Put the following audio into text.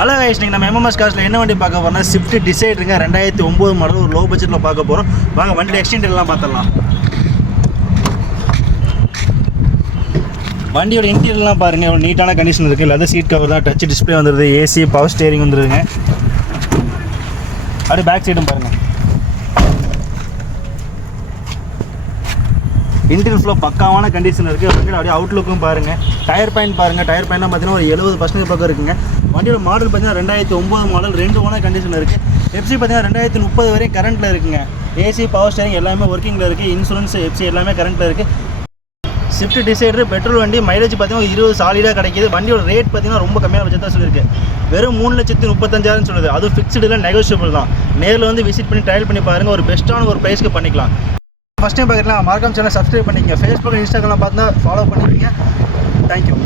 Hello guys, நீங்கள் நம்ம MMS கார்ஸில் என்ன வண்டி பார்க்க போகிறோம்னா ஸ்விஃப்ட் டிசைடுங்க 2009 மாடல் ஒரு லோ பட்ஜெட்டில் பார்க்க போகிறோம். வாங்க வண்டியில் எக்ஸ்டெண்டர்லாம் பார்த்துடலாம். வண்டியோட இன்டீரியர்லாம் பாருங்கள், ஒரு நீட்டான கண்டிஷன் இருக்குது. லெதர் சீட் கவர் தான், டச் டிஸ்பிளே வந்துடுது, ஏசி பவர் ஸ்டேரிங் வந்துடுதுங்க. அப்படியே பேக் சைடும் பாருங்கள். இன்டீரியர் ஃப்ளோ பக்காவான கண்டிஷன் இருக்குது. வண்டியில் அப்படியே அவுட்லுக்கும் பாருங்கள். டயர் பாயிண்ட் பாருங்கள். டயர் பாயிண்ட்லாம் பார்த்தீங்கன்னா ஒரு 70% பக்கம் இருக்குங்க. வண்டியோட மாடல் பார்த்தீங்கன்னா 2009 மாடல், 2 ஓனர் கண்டிஷன் இருக்குது. எஃப்சி பார்த்தீங்கன்னா 2030 வரையும் கரண்ட்டில் இருக்குங்க. ஏசி பவர் ஸ்டேரிங் எல்லாமே ஒர்க்கிங்கில் இருக்குது. இன்சூரன்ஸ் எஃப்சி எல்லாமே கரண்ட்டில் இருக்குது. ஸ்விஃப்ட் டிசைடர் பெட்ரோல் வண்டி, மைலேஜ் பார்த்தீங்கன்னா 20 சாலிடாக கிடைக்கிது. வண்டியோட ரேட் பார்த்தீங்கன்னா ரொம்ப கம்மியான பட்ஜெட் தான் சொல்லியிருக்கு. வெறும் 3,35,000 சொல்லுது. அதுவும் ஃபிக்ஸ்டில் நெகோஷியபிள் தான். நேரில் வந்து விசிட் பண்ணி ட்ரையல் பண்ணி பாருங்கள். ஒரு பெஸ்ட்டான ஒரு ப்ரைஸ்க்கு பண்ணிக்கலாம். ஃபஸ்ட் டைம் பார்க்குறீங்களா, மறக்காம சேனல் சப்ஸ்கிரைப் பண்ணிக்கங்க. ஃபேஸ்புக் இன்ஸ்டாகிராம் பார்த்து ஃபாலோ பண்ணிக்கங்க. தேங்க்யூ.